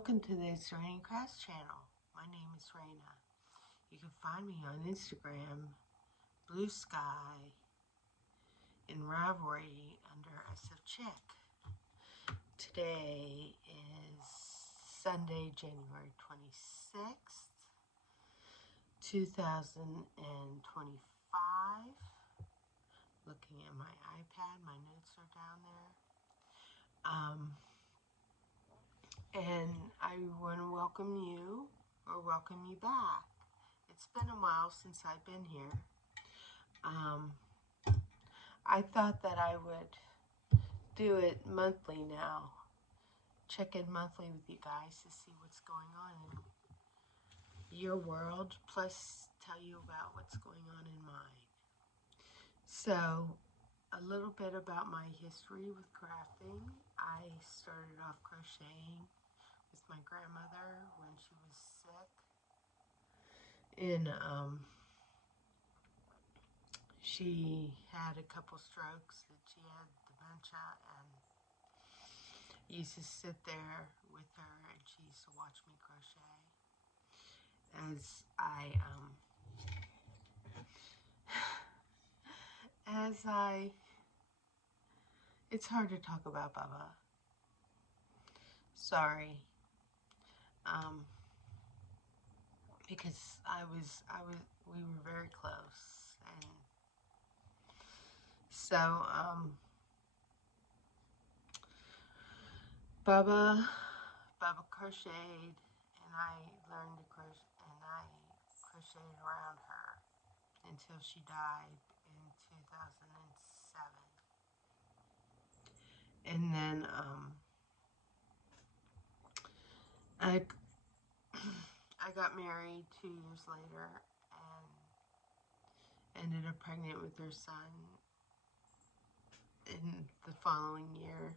welcome to the It's Raining Crafts channel. My name is Raina. You can find me on Instagram, Blue Sky, and Ravelry under SF Chick. Today is Sunday, January 26th, 2025. Looking at my iPad, my notes are down there. And I want to welcome you back. It's been a while since I've been here. I thought that I would do it monthly now. Check in monthly with you guys to see what's going on in your world, plus tell you about what's going on in mine. So, a little bit about my history with crafting. I started off crocheting with my grandmother when she was sick. And she had a couple strokes, that she had dementia, and I used to sit there with her and she used to watch me crochet it's hard to talk about Bubba. Sorry. Because we were very close, and so Bubba crocheted, and I learned to crochet, and I crocheted around her until she died in 2007. And then I got married 2 years later and ended up pregnant with her son in the following year.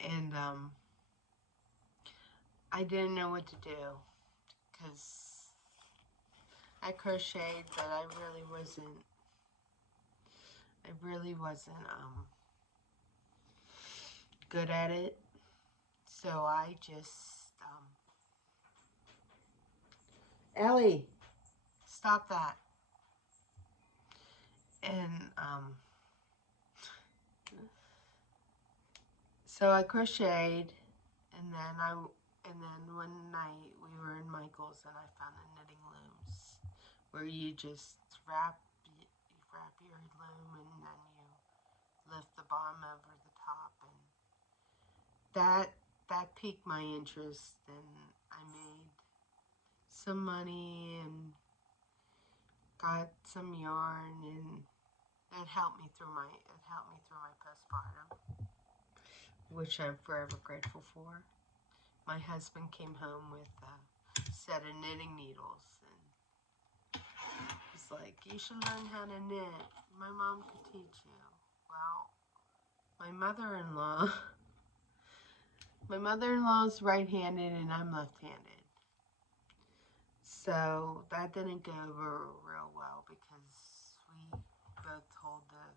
And I didn't know what to do because I crocheted, but I really wasn't good at it. So I just Ellie, stop that. And so I crocheted, and then one night we were in Michael's and I found the knitting looms where you just wrap your loom and then you lift the bottom over the top, and that piqued my interest, and I made some money and got some yarn, and it helped me through my postpartum, which I'm forever grateful for. My husband came home with a set of knitting needles, and he's like, "You should learn how to knit. My mom could teach you." Well, my mother-in-law's right-handed and I'm left-handed. So that didn't go over real well because we both hold the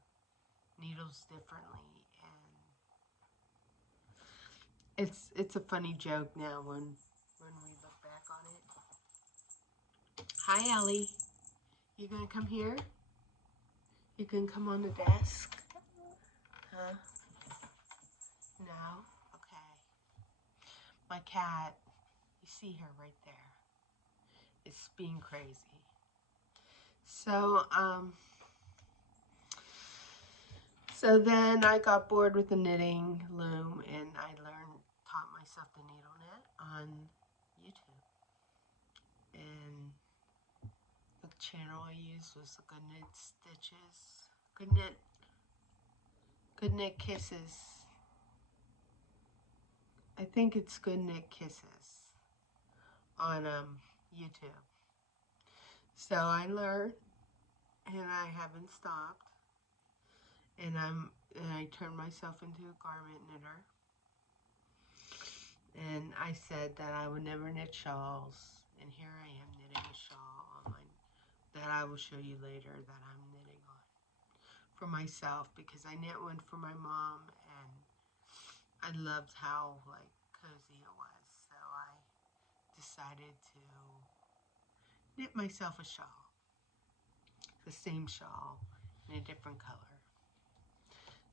needles differently, and it's a funny joke now when we look back on it. Hi, Ellie. You gonna come here? You can come on the desk? Huh? No? Okay. My cat, you see her right there. It's being crazy. So then I got bored with the knitting loom, and I taught myself to needle knit on YouTube. And the channel I used was the Good Knit Stitches, Good Knit Kisses. I think it's Good Knit Kisses on YouTube. So I learned, and I haven't stopped. And I turned myself into a garment knitter. And I said that I would never knit shawls, and here I am knitting a shawl on that I will show you later that I'm knitting on for myself, because I knit one for my mom, and I loved how cozy it was. So I decided to knit myself a shawl. The same shawl in a different color.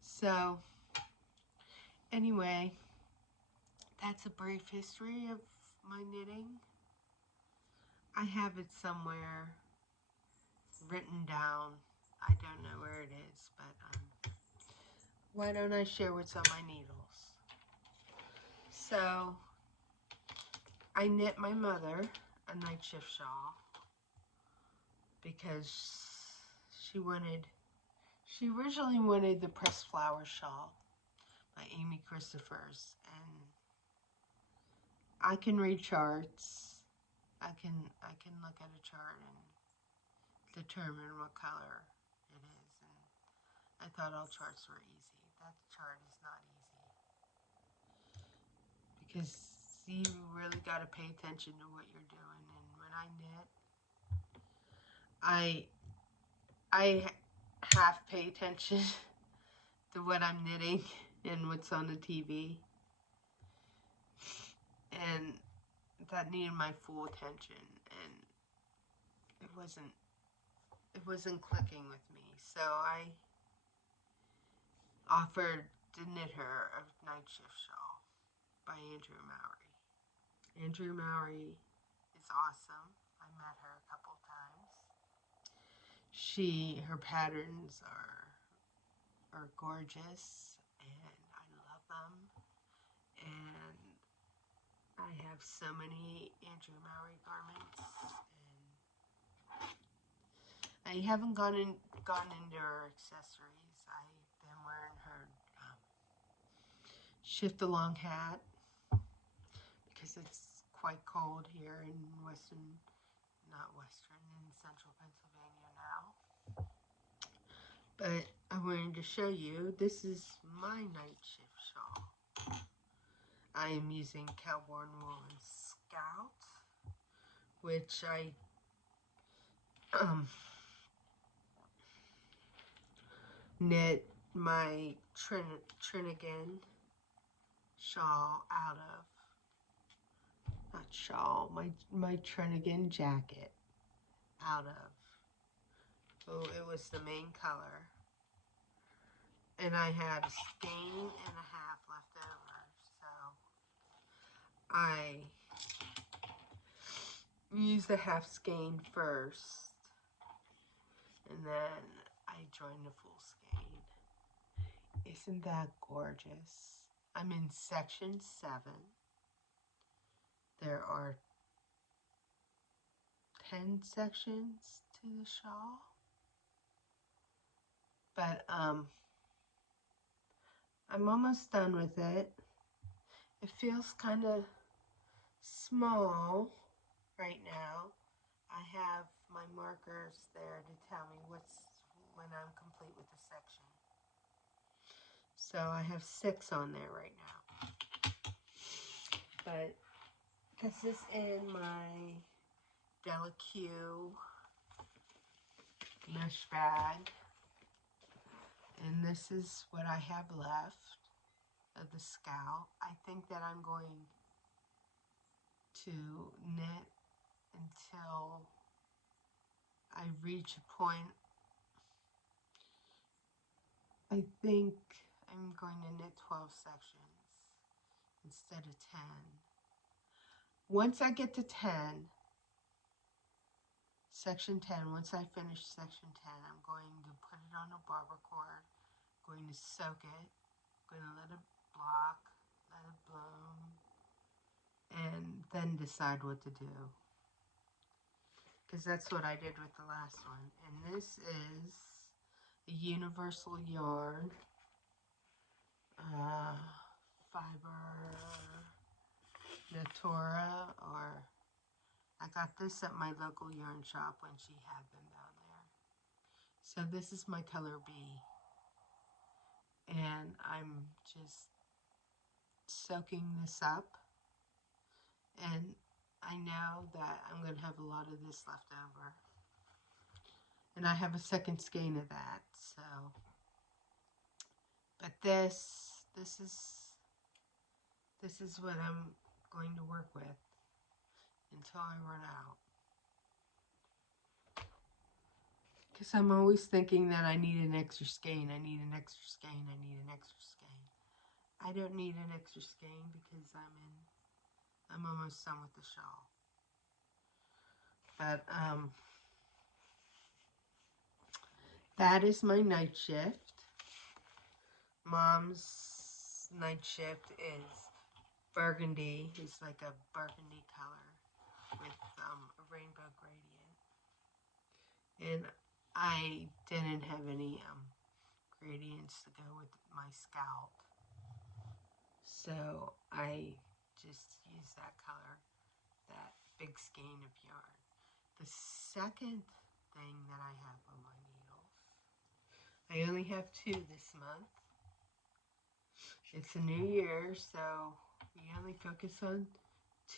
So anyway, that's a brief history of my knitting. I have it somewhere written down. I don't know where it is, but why don't I share what's on my needles? So I knit my mother a night shift shawl because she originally wanted the pressed flower shawl by Amy Christophers, and I can read charts. I can look at a chart and determine what color it is, and I thought all charts were easy. That chart is not easy because you really got to pay attention to what you're doing. And when I knit, I half pay attention to what I'm knitting and what's on the TV, and that needed my full attention, and it wasn't clicking with me. So I offered to knit her a night shift shawl by Andrew Mowry. Andrew Mowry is awesome. I met her a couple times. Her patterns are gorgeous, and I love them. And I have so many Andrew Mowry garments, and I haven't gone into her accessories. I've been wearing her shift along hat because it's quite cold here in central Pennsylvania now. But I wanted to show you, this is my night shift shawl. I am using Kelbourne Woolen Scout, which I knit my Trinnigan shawl out of. Not shawl, my Trinnigan jacket out of. Oh, it was the main color. And I had a skein and a half left over. So I used the half skein first, and then I joined the full skein. Isn't that gorgeous? I'm in section 7. There are 10 sections to the shawl. But I'm almost done with it. It feels kind of small right now. I have my markers there to tell me when I'm complete with the section. So I have 6 on there right now. But this is in my Della Q mesh bag. And this is what I have left of the Scout. I think that I'm going to knit until I reach a point. I think I'm going to knit 12 sections instead of 10. Once I get to 10, section 10, once I finish section 10, I'm going to put it on a barber cord, going to soak it, going to let it block, let it bloom, and then decide what to do. Because that's what I did with the last one. And this is a Universal Yarn fiber Natura, or I got this at my local yarn shop when she had them down there. So this is my color B, and I'm just soaking this up, and I know that I'm going to have a lot of this left over, and I have a second skein of that. So, but this is This is what I'm going to work with until I run out. Because I'm always thinking that I need an extra skein, I need an extra skein, I need an extra skein. I don't need an extra skein because I'm almost done with the shawl. But that is my night shift. Mom's night shift is burgundy. It's like a burgundy color with a rainbow gradient. And I didn't have any gradients to go with my scalp. So I just used that color, that big skein of yarn. The second thing that I have on my needles, I only have 2 this month. It's a new year, so we only focus on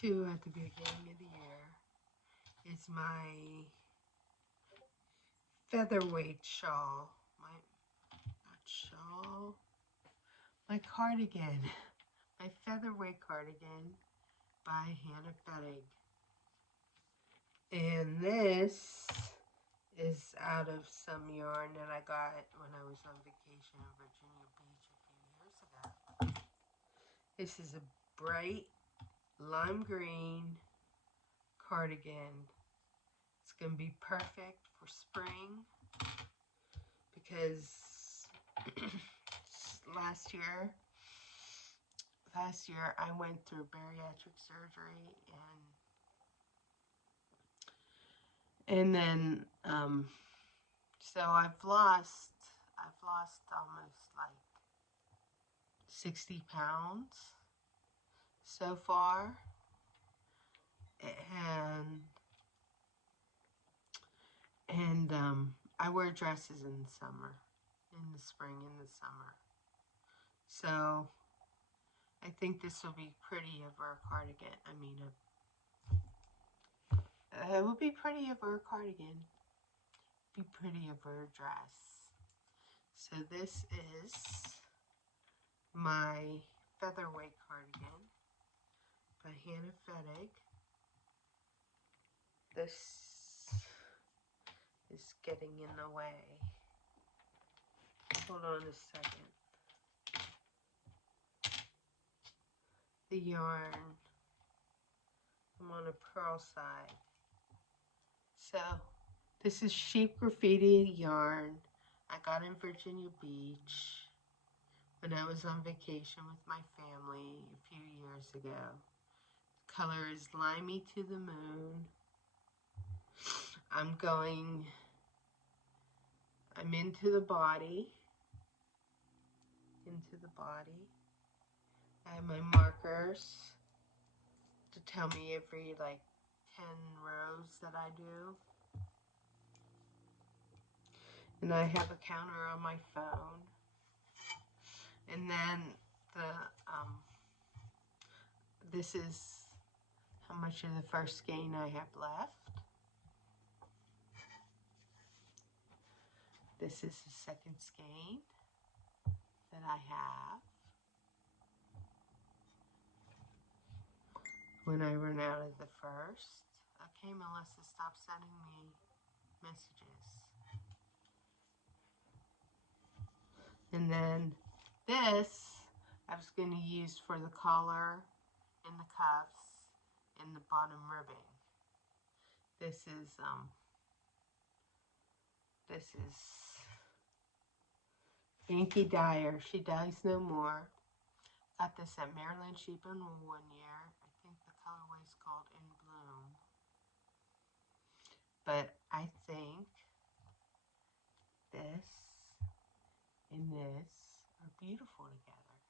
2 at the beginning of the year. It's my featherweight shawl. My cardigan. My featherweight cardigan by Hannah Fettig. And this is out of some yarn that I got when I was on vacation in Virginia Beach a few years ago. This is a bright lime green cardigan. It's going to be perfect for spring because last year I went through bariatric surgery and then so I've lost almost like 60 pounds so far, and I wear dresses in the summer, in the spring, in the summer. So I think this will be pretty over a cardigan. I mean, it would be pretty over a cardigan. Be pretty over a dress. So this is my featherweight cardigan by Hannah Fettig. This is getting in the way. Hold on a second. The yarn, I'm on a purl side. So this is Sheep Graffiti yarn I got in Virginia Beach when I was on vacation with my family a few years ago. The color is Limey to the Moon. I'm into the body. I have my markers to tell me every like 10 rows that I do. And I have a counter on my phone. And then this is how much of the first skein I have left. This is the second skein that I have. When I run out of the first, okay, Melissa, stop sending me messages. And then this I was going to use for the collar and the cuffs and the bottom ribbing. This is Yankee Dyer. She Dies No More. Got this at Maryland Sheep and Wool one year. I think the colorway is called In Bloom. But I think this and this are beautiful together.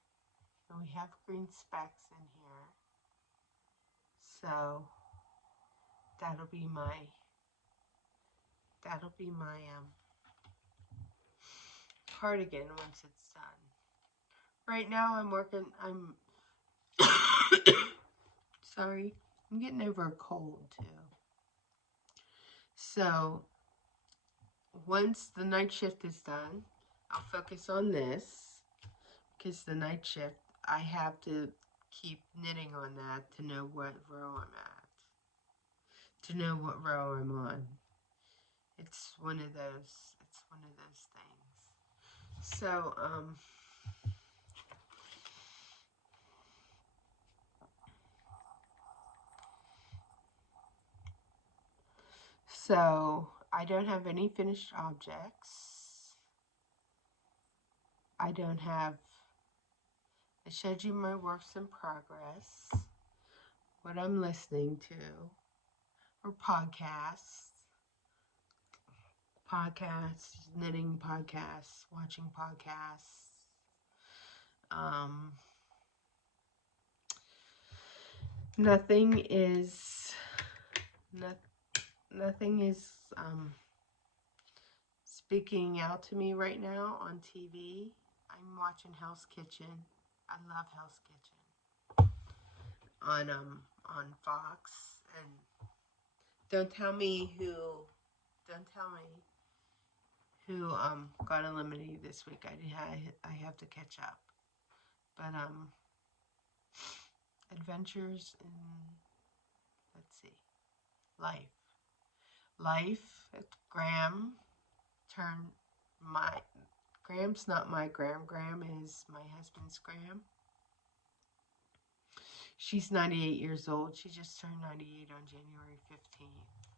And we have green specks in here. So that'll be my cardigan once it's done. Right now I'm sorry, I'm getting over a cold too. So once the night shift is done, I'll focus on this because the night shift I have to keep knitting on that to know what row I'm at, to know what row I'm on. It's one of those things. So, I don't have any finished objects. I showed you my works in progress, what I'm listening to, or podcasts, knitting podcasts, watching podcasts. Nothing is speaking out to me right now on TV. I'm watching Hell's Kitchen. I love Hell's Kitchen on Fox. And don't tell me who got eliminated this week. I have to catch up. But adventures in, let's see, life. Graham turned Graham's not my Graham. Graham is my husband's Graham. She's 98 years old. She just turned 98 on January 15th.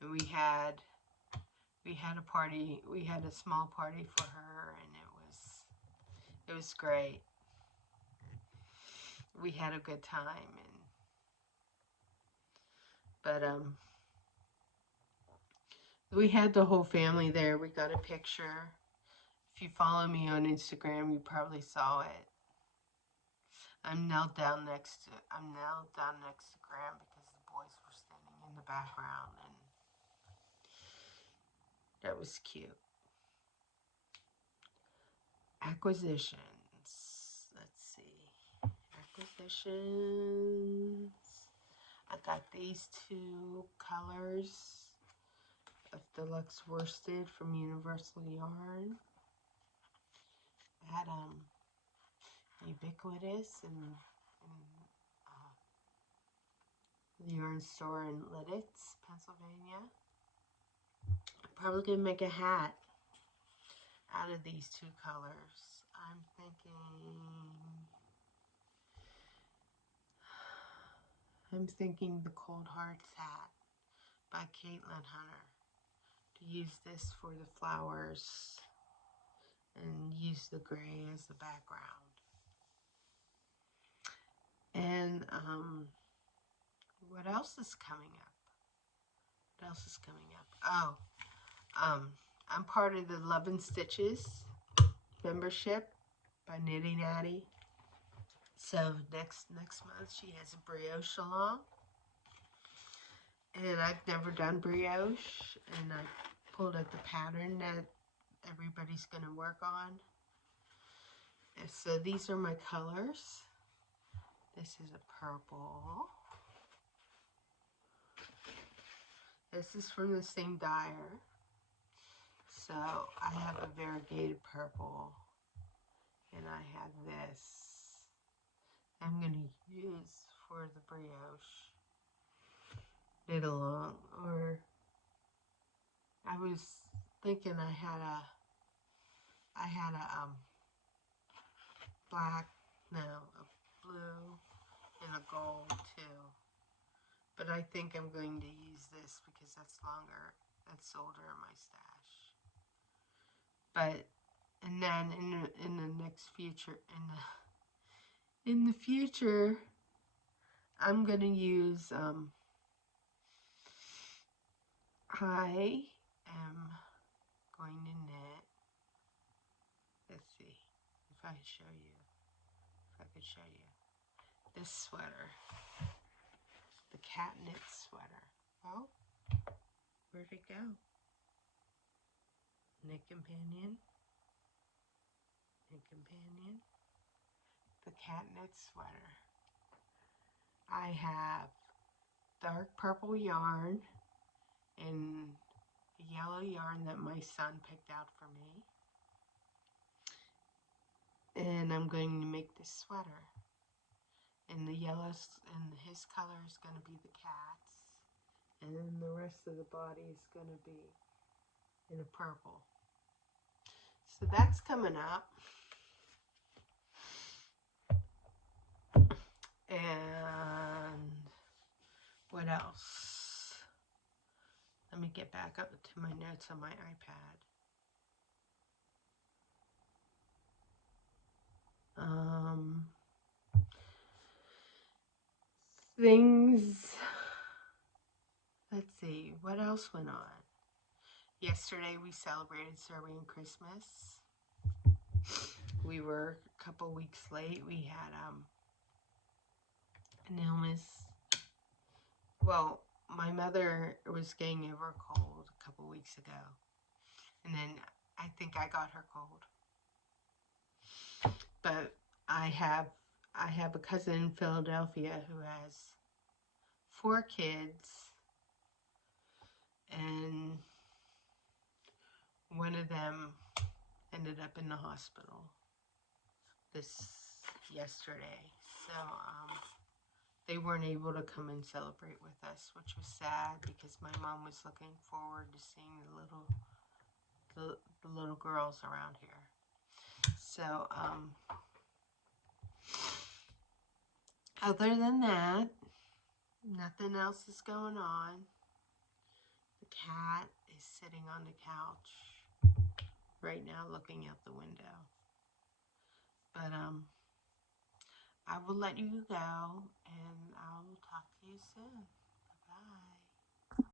And we had a party. We had a small party for her, and it was great. We had a good time, but we had the whole family there. We got a picture. If you follow me on Instagram, you probably saw it. I'm knelt down next to Graham because the boys were standing in the background, and that was cute. Acquisitions. Let's see. Acquisitions. I got these two colors of deluxe worsted from Universal Yarn. I had Ubiquitous and the yarn store in Lidditz, Pennsylvania. I'm probably gonna make a hat out of these two colors. I'm thinking the Cold Hearts hat by Caitlin Hunter, to use this for the flowers and use the gray as the background. And what else is coming up? Oh, I'm part of the Love and Stitches membership by Knitting Addie. So next month she has a brioche along. And I've never done brioche, and I pulled out the pattern that everybody's going to work on. And so these are my colors. This is a purple. This is from the same dyer. So I have a variegated purple, and I have this I'm going to use for the brioche knit along. Or I was thinking I had a blue and a gold too. But I think I'm going to use this because that's longer, that's older in my stash. But, and then in the next future, in the future, I'm going to use, I am going to knit, let's see, if I could show you, this sweater, the cat knit sweater. Oh, where'd it go? Knit Companion, the cat knit sweater. I have dark purple yarn and yellow yarn that my son picked out for me. And I'm going to make this sweater. And the yellows, and his color is going to be the cat's. And then the rest of the body is going to be in a purple. So that's coming up. And what else? Let me get back up to my notes on my iPad. Things, let's see, what else went on? Yesterday we celebrated Serbian Christmas. We were a couple weeks late. We had an illness. Well, my mother was getting over a cold a couple weeks ago. And then I think I got her cold. But I have a cousin in Philadelphia who has 4 kids, and one of them ended up in the hospital yesterday. So they weren't able to come and celebrate with us, which was sad because my mom was looking forward to seeing the little girls around here. So other than that, nothing else is going on. The cat is sitting on the couch right now looking out the window. But I will let you go, and I will talk to you soon. Bye-bye.